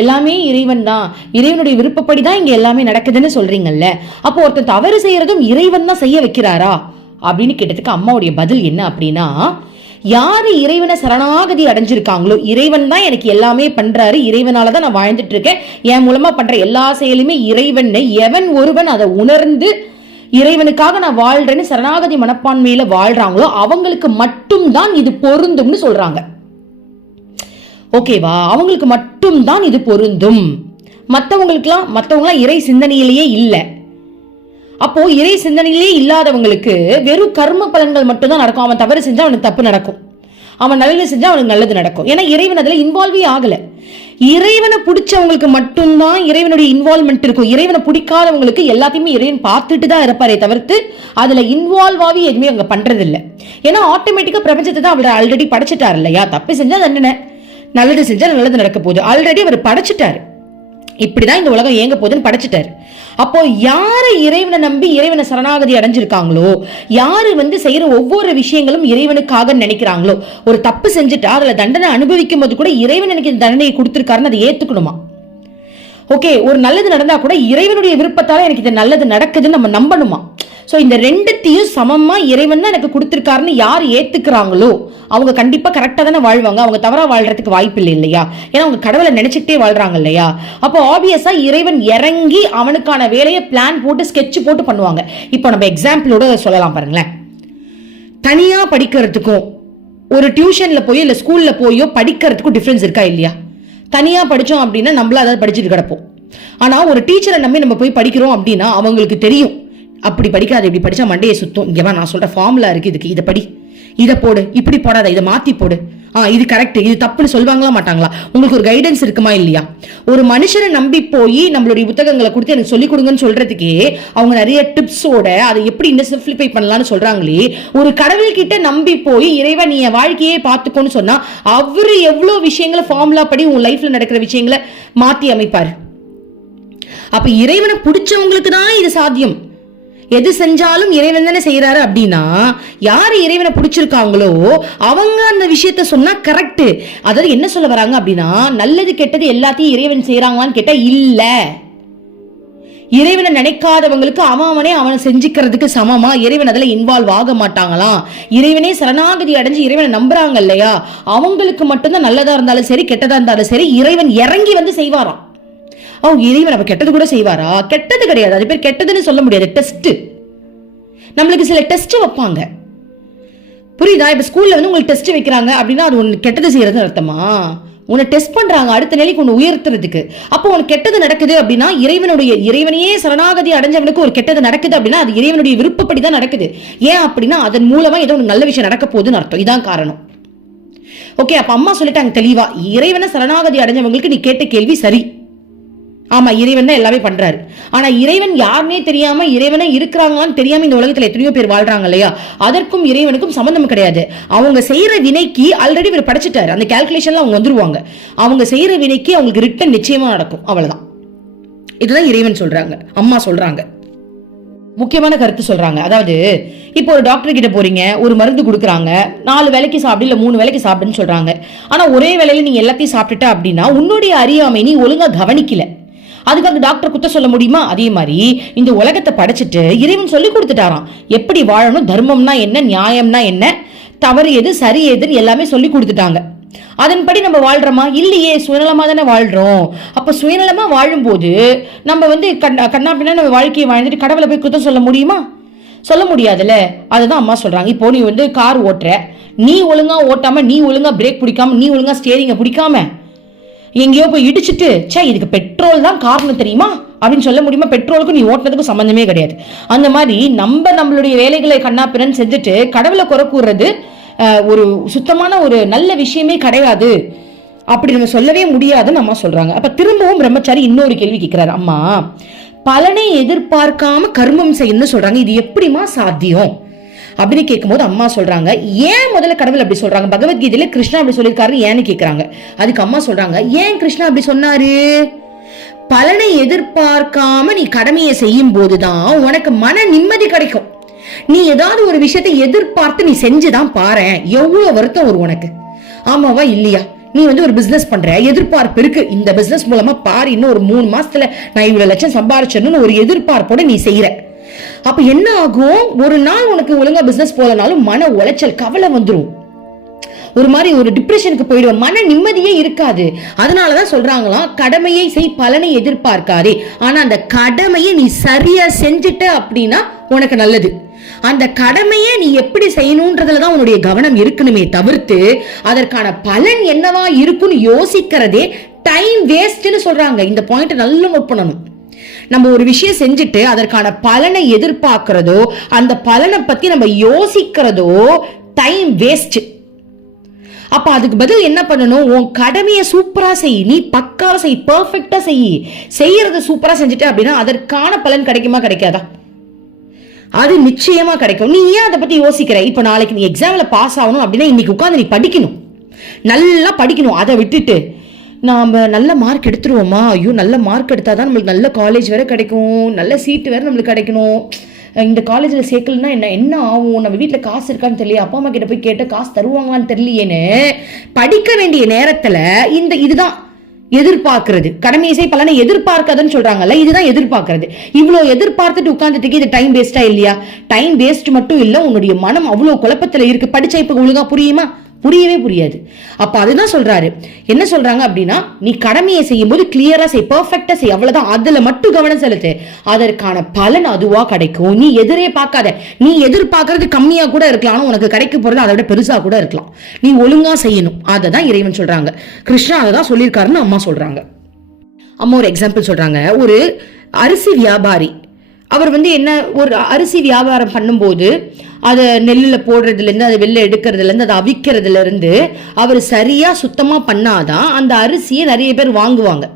எல்லாமே இறைவன் தான். இறைவனுடைய விருப்பப்படி தான் இங்கே எல்லாமே நடக்குதுன்னு சொல்கிறீங்கல்ல அப்போ ஒருத்தன் தவறு செய்கிறதும் இறைவன் தான் செய்ய வைக்கிறாரா? அப்படின்னு கேட்டதுக்கு அம்மாவுடைய பதில் என்ன அப்படின்னா யார் இறைவனை சரணாகதி அடைஞ்சிருக்காங்களோ இறைவன் தான் எனக்கு எல்லாமே பண்றாரு இறைவனால தான் நான் வாழ்ந்துட்டு இருக்கேன் என் மூலமா பண்ற எல்லா செயலுமே இறைவன் எவன் ஒருவன் அதை உணர்ந்து இறைவனுக்காக நான் வாழ்றேன்னு சரணாகதி மனப்பான்மையில வாழ்றாங்களோ அவங்களுக்கு மட்டும்தான் இது பொருந்தும்னு சொல்றாங்க. ஓகேவா? அவங்களுக்கு மட்டும்தான் இது பொருந்தும். மற்றவங்களுக்குலாம் மற்றவங்களாம் இறை சிந்தனையிலேயே இல்லை. அப்போ இறை சிந்தனையிலே இல்லாதவங்களுக்கு வெறும் கர்ம பலன்கள் மட்டும்தான் நடக்கும். அவன் தவறு செஞ்சா அவனுக்கு தப்பு நடக்கும். அவன் நல்லது செஞ்சா அவனுக்கு நல்லது நடக்கும். ஏன்னா இறைவன் அதுல இன்வால்வே ஆகல. இறைவனை பிடிச்சவங்களுக்கு மட்டும்தான் இறைவனுடைய இன்வால்மெண்ட் இருக்கும். இறைவனை பிடிக்காதவங்களுக்கு எல்லாத்தையுமே இறைவன் பார்த்துட்டு தான் இருப்பாரே தவிர்த்து அதுல இன்வால்வ் ஆகி எதுவுமே அவங்க பண்றது இல்லை ஏன்னா ஆட்டோமேட்டிக்கா பிரபஞ்சத்தை தான் அவர் ஆல்ரெடி படைச்சிட்டார் இல்லையா? தப்பு செஞ்சா தண்டனை நல்லது செஞ்சா நல்லது நடக்க போகுது. ஆல்ரெடி அவர் படைச்சிட்டாரு. இப்படிதான் இந்த உலகம் ஏங்க போகுதுன்னு படைச்சிட்டாரு. அப்போ யாரு இறைவனை நம்பி இறைவனை சரணாகதி அடைஞ்சிருக்காங்களோ யாரு வந்து செய்யற ஒவ்வொரு விஷயங்களும் இறைவனுக்காக நினைக்கிறாங்களோ ஒரு தப்பு செஞ்சுட்டா அதுல தண்டனை அனுபவிக்கும் போது கூட இறைவன் எனக்கு இந்த தண்டனையை கொடுத்துருக்காருன்னு அதை ஏத்துக்கணுமா? ஓகே ஒரு நல்லது நடந்தா கூட இறைவனுடைய விருப்பத்தால எனக்கு இது நல்லது நடக்குதுன்னு நம்ம நம்பணுமா? ஸோ இந்த ரெண்டுத்தையும் சமமா இறைவன் தான் எனக்கு கொடுத்துருக்காருன்னு யார் ஏத்துக்கிறாங்களோ அவங்க கண்டிப்பா கரெக்டாக தானே வாழ்வாங்க. அவங்க தவறா வாழ்றதுக்கு வாய்ப்பு இல்லை இல்லையா? ஏன்னா அவங்க கடவுளை நினைச்சிட்டே வாழ்றாங்க இல்லையா? அப்போ ஆப்வியஸா இறைவன் இறங்கி அவனுக்கான வேலையை பிளான் போட்டு ஸ்கெட்ச் போட்டு பண்ணுவாங்க. இப்போ நம்ம எக்ஸாம்பிளோட சொல்லலாம் பாருங்களேன். தனியா படிக்கிறதுக்கும் ஒரு டியூஷன்ல போய் இல்ல ஸ்கூல்ல போயோ படிக்கிறதுக்கும் டிஃபரன்ஸ் இருக்கா இல்லையா? தனியாக படித்தோம் அப்படின்னா நம்மளா அதாவது படிச்சுட்டு கிடப்போம். ஆனால் ஒரு டீச்சரை நம்பி நம்ம போய் படிக்கிறோம் அப்படின்னா அவங்களுக்கு தெரியும். அப்படி படிக்காது இப்படி படித்தா மண்டையை சுத்தம். இங்க நான் சொல்கிற ஃபார்முலா இருக்குது இதுக்கு இதை படி. இதை போடு இப்படி போடாத இதை மாற்றி போடு. ஆ இது கரெக்ட் இது தப்புன்னு சொல்லுவாங்களா மாட்டாங்களா? உங்களுக்கு ஒரு கைடன்ஸ் இருக்குமா இல்லையா? ஒரு மனுஷனை நம்பி போய் நம்மளுடைய புத்தகங்களை கொடுத்து எனக்கு சொல்லிக் கொடுங்கன்னு சொல்றதுக்கே அவங்க நிறைய டிப்ஸோட அதை எப்படி இன்னும் சிம்பிளிஃபை பண்ணலாம்னு சொல்றாங்களே ஒரு கடவுள்கிட்ட நம்பி போய் இறைவா நீ என் வாழ்க்கையே பார்த்துக்கோன்னு சொன்னா அவரு எவ்வளோ விஷயங்களை ஃபார்முலா படி உன் லைஃப்ல நடக்கிற விஷயங்களை மாத்தி அமைப்பார். அப்ப இறைவனை பிடிச்சவங்களுக்கு தான் இது சாத்தியம். எது செஞ்சாலும் இறைவன் தானே செய்யறாரு அப்படின்னா யார் இறைவனை பிடிச்சிருக்காங்களோ அவங்க அந்த விஷயத்த சொன்னா கரெக்ட் அதாவது என்ன சொல்ல வராங்க அப்படின்னா நல்லது கெட்டது எல்லாத்தையும் இறைவன் செய்யறாங்களான்னு கேட்டா இல்ல. இறைவனை நினைக்காதவங்களுக்கு அவன் அவனே அவனை செஞ்சுக்கிறதுக்கு சமமா? இறைவன் அதில் இன்வால்வ் ஆக மாட்டாங்களாம். இறைவனே சரணாகதி அடைஞ்சு இறைவனை நம்புறாங்க இல்லையா? அவங்களுக்கு மட்டும்தான் நல்லதா இருந்தாலும் சரி கெட்டதா இருந்தாலும் சரி இறைவன் இறங்கி வந்து செய்வாராம். அவங்க இறைவன் அப்ப கெட்டது கூட செய்வாரா? கெட்டது கிடையாது. அது பேர் கெட்டதுன்னு சொல்ல முடியாது. டெஸ்ட் நம்மளுக்கு சில டெஸ்ட் வைப்பாங்க. புரியுதா? இப்ப ஸ்கூல்ல வந்து உங்களுக்கு டெஸ்ட் வைக்கிறாங்க அப்படின்னா அது ஒன்று கெட்டது செய்யறதுன்னு அர்த்தமா? உன்னை டெஸ்ட் பண்றாங்க. அடுத்த நிலைக்கு உன்னை உயர்த்துறதுக்கு. அப்போ உனக்கு கெட்டது நடக்குது அப்படின்னா இறைவனுடைய இறைவனையே சரணாகதி அடைஞ்சவனுக்கு ஒரு கெட்டது நடக்குது அப்படின்னா அது இறைவனுடைய விருப்பப்படி தான் நடக்குது. ஏன் அப்படின்னா அதன் மூலமா ஏதோ ஒரு நல்ல விஷயம் நடக்க போகுதுன்னு அர்த்தம். இதான் காரணம். ஓகே அப்ப அம்மா சொல்லிட்டாங்க தெளிவா இறைவனை சரணாகதி அடைஞ்சவங்களுக்கு நீ கேட்ட கேள்வி சரி. ஆமா இறைவன் தான் எல்லாமே பண்றாரு. ஆனா இறைவன் யாருமே தெரியாம இறைவனை இருக்கிறாங்களான்னு தெரியாம இந்த உலகத்துல எத்தனையோ பேர் வாழ்றாங்க இல்லையா? அதற்கும் இறைவனுக்கும் சம்பந்தம் கிடையாது. அவங்க செய்யற வினைக்கு ஆல்ரெடி இவர் படைச்சிட்டாரு. அந்த கால்குலேஷன்ல அவங்க வந்துருவாங்க. அவங்க செய்யற வினைக்கு அவங்களுக்கு ரிட்டன் நிச்சயமா நடக்கும். அவ்வளவுதான். இதுதான் இறைவன் சொல்றாங்க. அம்மா சொல்றாங்க. முக்கியமான கருத்து சொல்றாங்க. அதாவது இப்போ ஒரு டாக்டர் கிட்ட போறீங்க ஒரு மருந்து கொடுக்குறாங்க நாலு வேலைக்கு சாப்பிடு இல்ல மூணு வேலைக்கு சாப்பிடுன்னு சொல்றாங்க. ஆனா ஒரே வேலையில நீ எல்லாத்தையும் சாப்பிட்டுட்ட அப்படின்னா உன்னுடைய அறியாமை நீ ஒழுங்கா கவனிக்கல. அதுக்காக டாக்டர் குத்த சொல்ல முடியுமா? அதே மாதிரி இந்த உலகத்தை படைச்சிட்டு இறைவன் சொல்லி கொடுத்துட்டாராம். எப்படி வாழணும்? தர்மம்னா என்ன? நியாயம்னா என்ன? தவறு எது? சரி எதுன்னு எல்லாமே சொல்லி கொடுத்துட்டாங்க. அதன்படி நம்ம வாழ்றோமா? இல்லையே சுயநலமா தானே வாழ்றோம். அப்ப சுயநலமா வாழும்போது நம்ம வந்து கண்ணா கண்ணா பின்னா நம்ம வாழ்க்கையை வாழ்ந்துட்டு கடவுளை போய் குத்தம் சொல்ல முடியுமா? சொல்ல முடியாதுல்ல. அதுதான் அம்மா சொல்றாங்க. இப்போ நீ வந்து கார் ஓட்டுற. நீ ஒழுங்கா ஓட்டாம நீ ஒழுங்கா பிரேக் பிடிக்காம நீ ஒழுங்கா ஸ்டேரிங்க பிடிக்காம எங்கேயோ போய் இடிச்சிட்டு ச்சே இதுக்கு பெட்ரோல் தான் காரணம் தெரியுமா? அப்படின்னு சொல்ல முடியுமா? பெட்ரோலுக்கும் நீ ஓட்டுனதுக்கும் சம்மந்தமே கிடையாது. அந்த மாதிரி நம்ம நம்மளுடைய வேலைகளை கண்ணாப்பிரன் செஞ்சுட்டு கடவுளை குறை கூறுறது ஒரு சுத்தமான ஒரு நல்ல விஷயமே கிடையாது. அப்படி நம்ம சொல்லவே முடியாதுன்னு அம்மா சொல்றாங்க. அப்ப திரும்பவும் பிரம்மச்சாரி இன்னொரு கேள்வி கேட்கிறாரு அம்மா பலனை எதிர்பார்க்காம கர்மம் செய்யணும்னு சொல்றாங்க. இது எப்படிமா சாத்தியம்? அப்படின்னு கேட்கும்போது அம்மா சொல்றாங்க ஏன் முதல்ல கடவுள் அப்படி சொல்றாங்க? பகவத்கீதையில கிருஷ்ணா அப்படி சொல்லியிருக்காரு ஏன்னு கேக்குறாங்க. அதுக்கு அம்மா சொல்றாங்க ஏன் கிருஷ்ணா அப்படி சொன்னாரு? பலனை எதிர்பார்க்காம நீ கடமையை செய்யும் போதுதான் உனக்கு மன நிம்மதி கிடைக்கும். நீ ஏதாவது ஒரு விஷயத்தை எதிர்பார்த்து நீ செஞ்சுதான் பாரு எவ்வளவு வருத்தம் வரும் உனக்கு? ஆமாவா இல்லையா? நீ வந்து ஒரு பிசினஸ் பண்ற. எதிர்பார்ப்பு இருக்கு. இந்த பிசினஸ் மூலமா பாரு. இன்னும் ஒரு மூணு மாசத்துல நான் இவ்வளவு லட்சம் சம்பாரிச்சிடணும்னு ஒரு எதிர்பார்ப்போட நீ செய்யற அப்போ என்ன ஆகும்? ஒரு நாள் உனக்கு ஒழுங்கா பிசினஸ் போலனாலும் மன உளைச்சல் கவலை வந்துரும். ஒரு மாதிரி ஒரு டிப்ரெஷனுக்கு போயிடுவ மன நிம்மதியே இருக்காது. அதனாலதான் சொல்றாங்களாம் கடமையை செய் பலனை எதிர்பார்க்காதே. ஆனா அந்த கடமையை நீ சரியா செஞ்சுட்ட அப்படின்னா உனக்கு நல்லது. அந்த கடமையை நீ எப்படி செய்யணுன்றதுல தான் உன்னுடைய கவனம் இருக்கணுமே தவிர்த்து அதற்கான பலன் என்னவா இருக்குன்னு யோசிக்கிறதே டைம் வேஸ்ட்னு சொல்றாங்க. இந்த பாயிண்ட் நல்லா நோட் பண்ணணும். நம்ம ஒரு விஷயம் செஞ்சுட்டு அதற்கான பலனை எதிர்பார்க்கிறதோ அந்த பலனை பத்தி நம்ம யோசிக்கிறதோ டைம் வேஸ்ட் அப்ப அதுக்கு பதில் என்ன பண்ணணும்? உன் கடமையை சூப்பரா செய். நீ பக்காவா செய் பர்ஃபெக்டா செய். செய்யறத சூப்பரா செஞ்சுட்டு அப்படின்னா அதற்கான பலன் கிடைக்குமா கிடைக்காதா? அது நிச்சயமா கிடைக்கும். நீ ஏன் அதை பத்தி யோசிக்கிற? இப்ப நாளைக்கு நீ எக்ஸாம்ல பாஸ் ஆகணும் அப்படின்னா இன்னைக்கு உட்காந்து நீ படிக்கணும். நல்லா படிக்கணும். அதை விட்டுட்டு நாம் நல்ல மார்க் எடுத்துருவோமா? ஐயோ நல்ல மார்க் எடுத்தால் தான் நம்மளுக்கு நல்ல காலேஜ் வேறு கிடைக்கும். நல்ல சீட்டு வேறு நம்மளுக்கு கிடைக்கணும். இந்த காலேஜில் சேர்க்கலனா என்ன என்ன ஆகும்? நம்ம வீட்டில் காசு இருக்கான்னு தெரியல அப்பா அம்மா கிட்ட போய் கேட்டு காசு தருவாங்களான்னு தெரியலையேன்னு படிக்க வேண்டிய நேரத்தில் இந்த இதுதான் எதிர்பார்க்கறது. கடமை இசை பலனை எதிர்பார்க்காதுன்னு சொல்றாங்கல்ல இதுதான் எதிர்பார்க்கறது. இவ்வளோ எதிர்பார்த்துட்டு உட்காந்துட்டு இது டைம் வேஸ்டா இல்லையா? டைம் வேஸ்ட் மட்டும் இல்லை உன்னுடைய மனம் அவ்வளோ குழப்பத்தில் இருக்கு. படிச்சா இப்போ ஒழுங்கா புரியுமா? புரியவே புரியாது. அப்ப அதுதான் சொல்றாரு. என்ன சொல்றாங்க அப்படின்னா நீ கடமையை செய்யும் போது கிளியரா செய் பர்ஃபெக்டா செய் அவ்வளவுதான். அதுல மட்டும் கவனம் செலுத்து. அதற்கான பலன் அதுவா கிடைக்கும். நீ எதிரே பார்க்காத. நீ எதிர்பார்க்கறது கம்மியா கூட இருக்கலாம். ஆனா உனக்கு கிடைக்க போறது அதை விட பெருசா கூட இருக்கலாம். நீ ஒழுங்கா செய்யணும். அதை தான் இறைவன் சொல்றாங்க. கிருஷ்ணா அதை தான் சொல்லியிருக்காருன்னு அம்மா சொல்றாங்க. அம்மா ஒரு எக்ஸாம்பிள் சொல்றாங்க. ஒரு அரிசி வியாபாரி அவர் வந்து என்ன ஒரு அரிசி வியாபாரம் பண்ணும்போது அதை நெல்லில் போடுறதுலேருந்து அதை வெளில எடுக்கிறதுலேருந்து அதை அவிக்கிறதுலேருந்து அவர் சரியாக சுத்தமாக பண்ணாதான் அந்த அரிசியை நிறைய பேர் வாங்குவாங்க.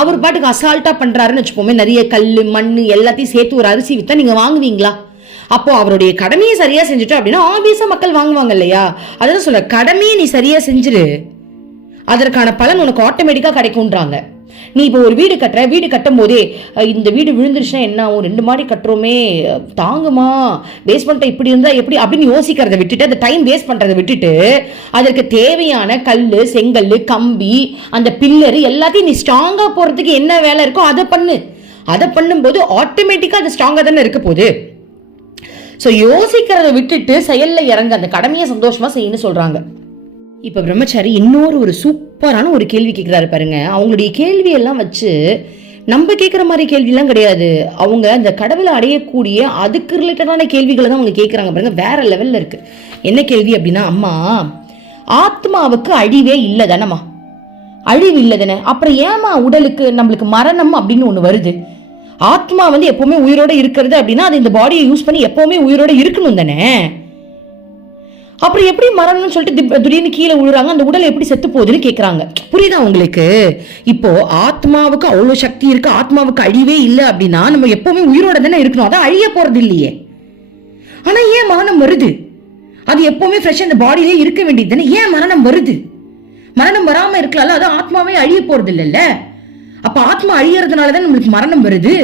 அவர் பாட்டுக்கு அசால்ட்டாக பண்ணுறாருன்னு வச்சுப்போமே நிறைய கல் மண் எல்லாத்தையும் சேர்த்து ஒரு அரிசி விற்றா நீங்கள் வாங்குவீங்களா? அப்போ அவருடைய கடமையை சரியாக செஞ்சுட்டோம் அப்படின்னா ஆபியஸா மக்கள் வாங்குவாங்க இல்லையா? அதான் சொல்ல கடமையை நீ சரியாக செஞ்சிரு அதற்கான பலன் உனக்கு ஆட்டோமேட்டிக்காக கிடைக்கும்ன்றாங்க. நீ இப்போ ஒரு வீடு கட்டுற வீடு கட்டும் போதே இந்த வீடு விழுந்துருச்சுன்னா என்ன ஆகும்? ரெண்டு மாடி கட்டுறோமே தாங்குமா? பேஸ்மெண்ட்டை இப்படி இருந்தா எப்படி? அப்படின்னு யோசிக்கிறத விட்டுட்டு அந்த டைம் வேஸ்ட் பண்றதை விட்டுட்டு அதற்கு தேவையான கல் செங்கல் கம்பி அந்த பில்லரு எல்லாத்தையும் நீ ஸ்ட்ராங்காக போறதுக்கு என்ன வேலை இருக்கோ அதை பண்ணு. அதை பண்ணும்போது ஆட்டோமேட்டிக்காக அது ஸ்ட்ராங்காக தானே இருக்க போகுது. ஸோ யோசிக்கிறத விட்டுட்டு செயல்ல இறங்க. அந்த கடமையை சந்தோஷமா செய்யணும்னு சொல்கிறாங்க இப்போ பிரம்மச்சாரி இன்னொரு ஒரு சூப்பரான ஒரு கேள்வி கேட்குறாரு பாருங்க. அவங்களுடைய கேள்வியெல்லாம் வச்சு நம்ம கேட்குற மாதிரி கேள்விலாம் கிடையாது. அவங்க அந்த கடவுளை அடையக்கூடிய அதுக்கு ரிலேட்டடான கேள்விகளை தான் அவங்க கேட்குறாங்க பாருங்க. வேற லெவலில் இருக்கு. என்ன கேள்வி அப்படின்னா அம்மா ஆத்மாவுக்கு அழிவே இல்லை தானம்மா அழிவு இல்லை தானே அப்புறம் ஏமா உடலுக்கு நம்மளுக்கு மரணம் அப்படின்னு ஒன்று வருது? ஆத்மா வந்து எப்போவுமே உயிரோட இருக்கிறது அப்படின்னா அது இந்த பாடியை யூஸ் பண்ணி எப்போவுமே உயிரோட இருக்கணும் தானே? அப்புறம் எப்படி மரணம்னு சொல்லிட்டு திடீர்னு கீழே விழுறாங்க அந்த உடல் எப்படி செத்து போகுதுன்னு கேட்குறாங்க புரியுதா உங்களுக்கு? இப்போ ஆத்மாவுக்கு அவ்வளோ சக்தி இருக்கு ஆத்மாவுக்கு அழிவே இல்லை அப்படின்னா நம்ம எப்பவுமே உயிரோட தானே இருக்கணும். அதான் அழிய போறது இல்லையே. ஆனா ஏன் மரணம் வருது? அது எப்பவுமே ஃப்ரெஷ்ஷாக அந்த பாடியிலே இருக்க வேண்டியது தானே. ஏன் மரணம் வருது? மரணம் வராமல் இருக்கலாம்ல அது ஆத்மாவே அழிய போறது இல்லைல்ல. அப்போ ஆத்மா அழியறதுனால தான் நம்மளுக்கு மரணம் வருது?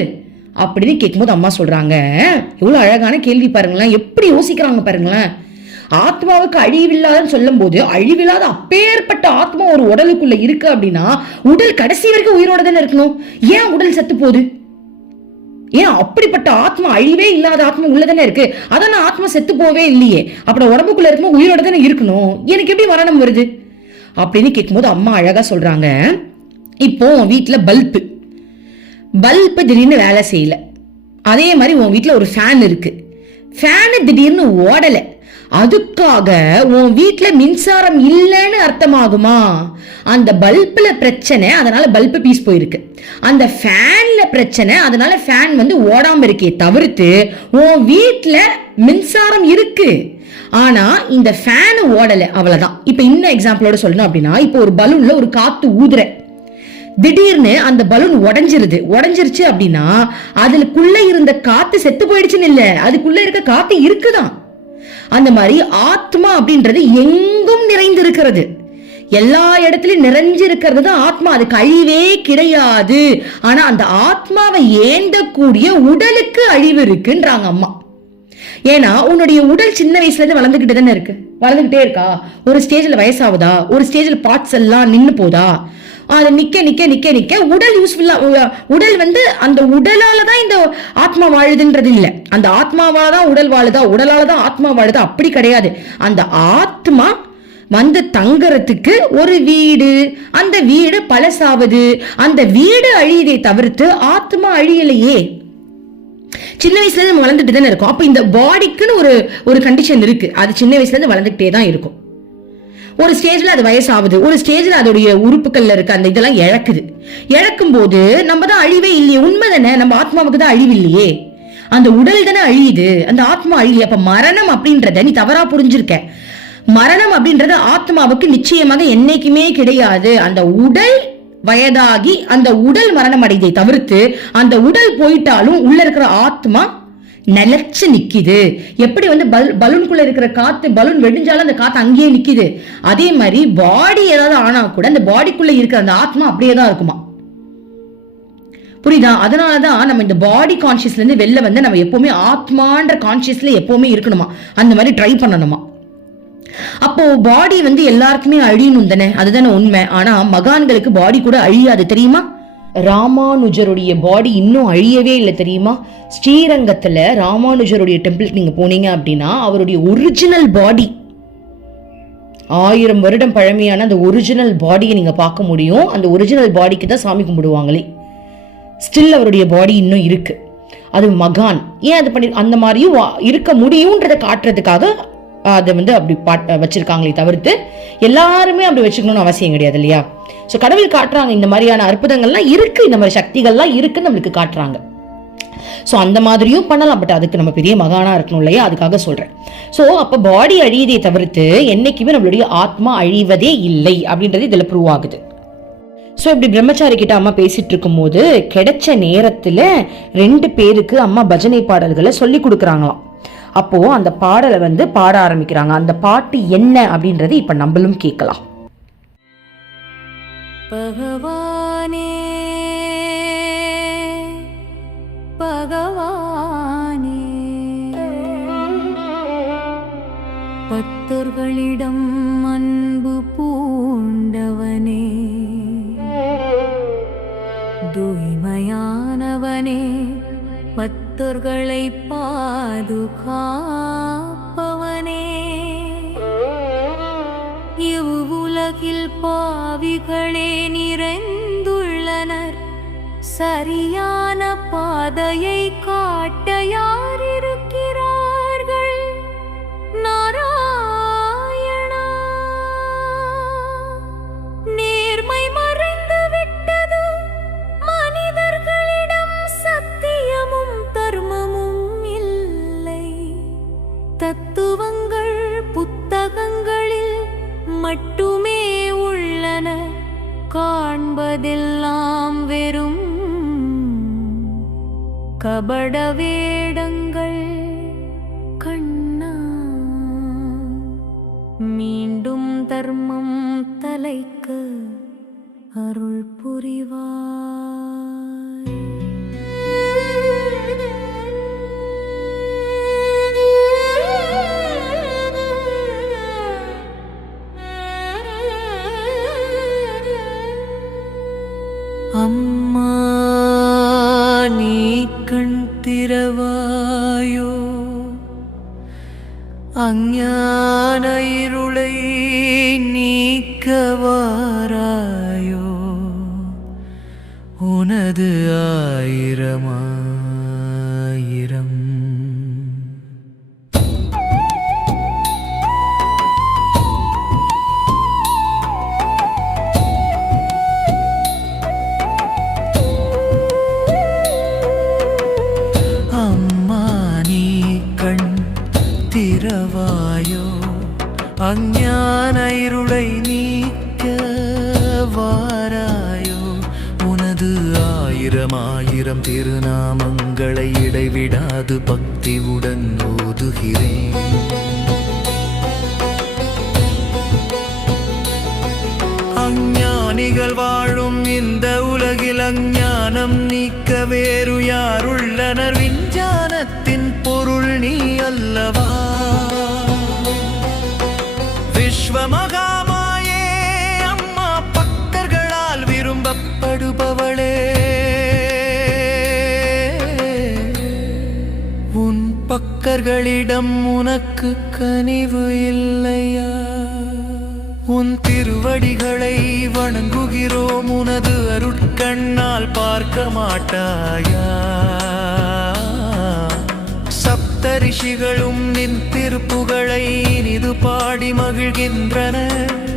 அப்படின்னு கேட்கும்போது அம்மா சொல்றாங்க. எவ்வளோ அழகான கேள்வி பாருங்களேன். எப்படி யோசிக்கிறாங்க பாருங்களேன். ஆத்மாவுக்கு அழிவில்லாதன்னு சொல்லும்போது அழிவில்லாத அப்பேற்பட்ட ஆத்மா ஒரு உடலுக்குள்ள இருக்கு அப்படின்னா உடல் கடைசி வரைக்கும் உயிரோட தானே இருக்கணும்? ஏன் உடல் செத்து போகுது? ஏன் அப்படிப்பட்ட ஆத்மா அழிவே இல்லாத ஆத்மா உள்ளதானே இருக்கு? அதான் ஆத்மா செத்து போவே இல்லையே. அப்புறம் உடம்புக்குள்ள இருக்கும்போது உயிரோட தானே இருக்கணும்? எனக்கு எப்படி மரணம் வருது? அப்படின்னு கேட்கும்போது அம்மா அழகா சொல்றாங்க இப்போ உன் வீட்டில் பல்பு. பல்பு திடீர்னு வேலை செய்யல. அதே மாதிரி உன் வீட்டில் ஒரு ஃபேன் இருக்கு. ஃபேனு திடீர்னு ஓடலை. அதுக்காக உன் வீட்டில் மின்சாரம் இல்லைன்னு அர்த்தமாகுமா? அந்த பல்பில் பிரச்சனை அதனால் பல்பு பீஸ் போயிருக்கு. அந்த ஃபேனில் பிரச்சனை அதனால் ஃபேன் வந்து ஓடாமல் இருக்கே தவிர்த்து உன் வீட்டில் மின்சாரம் இருக்குது ஆனா இந்த ஃபேனு ஓடலை அவ்வளோதான் இப்போ இன்னும் எக்ஸாம்பிளோட சொல்லணும் அப்படின்னா இப்போ ஒரு பலூனில் ஒரு காற்று ஊதுற. திடீர்னு அந்த பலூன் உடஞ்சிருது. உடஞ்சிருச்சு அப்படின்னா அதுக்குள்ளே இருந்த காற்று செத்து போயிடுச்சுன்னு இல்லை. அதுக்குள்ளே இருக்க காற்று இருக்குதான். அந்த மாதிரி ஆத்மா அப்படின்றது எங்கும் நிறைந்திருக்கிறது. எல்லா இடத்துலயும் நிறைஞ்சு இருக்கிறது தான் ஆத்மா. அதுக்கு அழிவே கிடையாது. ஆனா அந்த ஆத்மாவை ஏந்தக்கூடிய உடலுக்கு அழிவு இருக்குன்றாங்க அம்மா. ஏன்னா உன்னுடைய உடல் சின்ன வயசுல இருந்து வளர்ந்துகிட்டு தானே இருக்கு. வளர்ந்துகிட்டே இருக்கா? ஒரு ஸ்டேஜ்ல வயசாகுதா? ஒரு ஸ்டேஜ்ல பார்ட்ஸ் எல்லாம் நின்னு போதா? அது நிக்க நிக்க நிக்க நிக்க. உடல் யூஸ்ஃபுல்லா உடல் வந்து அந்த உடலால தான் இந்த ஆத்மா வாழுதுன்றது இல்லை. அந்த ஆத்மாவால தான் உடல் வாழுதா? உடலால தான் ஆத்மா வாழுதா? அப்படி கிடையாது. அந்த ஆத்மா வந்து தங்கறதுக்கு ஒரு வீடு. அந்த வீடு பழசாவது. அந்த வீடு அழியதை தவிர்த்து ஆத்மா அழியலையே. சின்ன வயசுல இருந்து வளர்ந்துட்டு தானே இருக்கும். அப்ப இந்த பாடிக்குன்னு ஒரு ஒரு கண்டிஷன் இருக்கு. அது சின்ன வயசுல இருந்து வளர்ந்துகிட்டே தான் இருக்கும். ஒரு ஸ்டேஜ்ல அது வயசாகுது. ஒரு ஸ்டேஜ்ல அதோடைய உறுப்புகள்ல இருக்க அந்த இதெல்லாம் இழக்குது. இழக்கும் போது நம்ம தான் அழிவே இல்லையே. உண்மை தானே நம்ம ஆத்மாவுக்கு தான் அழிவு இல்லையே. அந்த உடல் தானே அழியுது. அந்த ஆத்மா அழியலையே அப்ப மரணம் அப்படின்றத நீ தவறா புரிஞ்சிருக்க. மரணம் அப்படின்றது ஆத்மாவுக்கு நிச்சயமாக என்னைக்குமே கிடையாது. அந்த உடல் வயதாகி அந்த உடல் மரணம் அடைதை தவிர்த்து அந்த உடல் போயிட்டாலும் உள்ள இருக்கிற ஆத்மா நிலைச்சு நிக்குது. எப்படி வந்து பல் பலூனுக்குள்ள இருக்கிற காத்து பலூன் வெடிஞ்சாலும் அந்த காத்து அங்கேயே நிக்குது. அதே மாதிரி பாடி ஏதாவது ஆனா கூட அந்த பாடிக்குள்ள இருக்கிற அந்த ஆத்மா அப்படியே தான் இருக்குமா? புரியுதா? அதனாலதான் நம்ம இந்த பாடி கான்சியஸ்ல இருந்து வெளில வந்து நம்ம எப்பவுமே ஆத்மான்ற கான்சியஸ்ல எப்பவுமே இருக்கணுமா? அந்த மாதிரி ட்ரை பண்ணணுமா? அப்போ பாடி வந்து எல்லாருக்குமே அழியணும் தானே அதுதானே உண்மை. ஆனா மகான்களுக்கு பாடி கூட அழியாது தெரியுமா? ராமானுஜருடைய பாடி இன்னும் அழியவே இல்லை தெரியுமா? ஸ்ரீரங்கத்தில் ராமானுஜருடைய டெம்பிளுக்கு நீங்கள் போனீங்க அப்படின்னா அவருடைய ஒரிஜினல் பாடி ஆயிரம் வருடம் பழமையான அந்த ஒரிஜினல் பாடியை நீங்கள் பார்க்க முடியும். அந்த ஒரிஜினல் பாடிக்கு தான் சாமி கும்பிடுவாங்களே. ஸ்டில் அவருடைய பாடி இன்னும் இருக்குது அது மகான். ஏன் அது பண்ணி அந்த மாதிரியும் வா- இருக்க முடியுன்றதை காட்டுறதுக்காக அதை வந்து அப்படி பாட் வச்சிருக்காங்களே தவிர்த்து எல்லாருமே அப்படி வச்சுக்கணும்னு அவசியம் கிடையாது இல்லையா? ஸோ கடவுள் காட்டுறாங்க இந்த மாதிரியான அற்புதங்கள்லாம் இருக்கு இந்த மாதிரி சக்திகள்லாம் இருக்குன்னு நம்மளுக்கு காட்டுறாங்க. ஸோ அந்த மாதிரியும் பண்ணலாம் பட் அதுக்கு நம்ம பெரிய மகானா இருக்கணும் இல்லையா? அதுக்காக சொல்றேன். ஸோ அப்போ பாடி அழியதை தவிர்த்து என்னைக்குமே நம்மளுடைய ஆத்மா அழிவதே இல்லை அப்படின்றது இதில் ப்ரூவ் ஆகுது. ஸோ இப்படி பிரம்மச்சாரி கிட்ட அம்மா பேசிட்டு இருக்கும்போது கிடைச்ச நேரத்தில் ரெண்டு பேருக்கு அம்மா பஜனை பாடல்களை சொல்லி கொடுக்குறாங்களாம். அப்போ அந்த பாடலை வந்து பாட ஆரம்பிக்கிறாங்க. அந்த பாட்டு என்ன அப்படின்றது இப்ப நம்மளும் கேட்கலாம். பகவானே பகவானே. பக்தர்களிடம் அன்பு பூண்டவனே. தூய்மையானவனே பக்தர்களை பாதுகா சரியான பாதையை காட்ட யார் இருக்கிறார்கள் நாராயணா. நேர்மை மறைந்து விட்டது மனிதர்களிடம் சத்தியமும் தர்மமும் இல்லை. தத்துவங்கள் புத்தகங்களில் மட்டுமே உள்ளன. காண்பதெல்லாம் வெறும் கபட வேடங்கள் கண்ணா. மீண்டும் தர்மம் தலைக்கு அருள் புரிவார். തിരവായോ? അങ്ങാ பக்கர்களிடம் உனக்கு கனிவு இல்லையா? உன் திருவடிகளை வணங்குகிறோம் உனது அருட்கண்ணால் பார்க்க மாட்டாயா? சப்தரிஷிகளும் நின் திருப்புகளை இனிது பாடி மகிழ்கின்றன.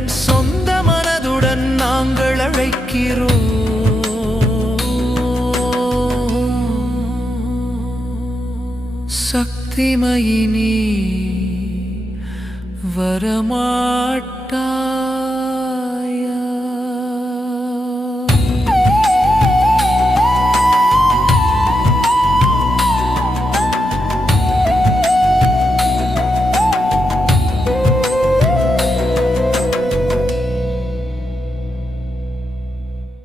சொந்த மனதுடன் நாங்கள் அழைக்கிறோம். சக்திமயினி வரமாட்டா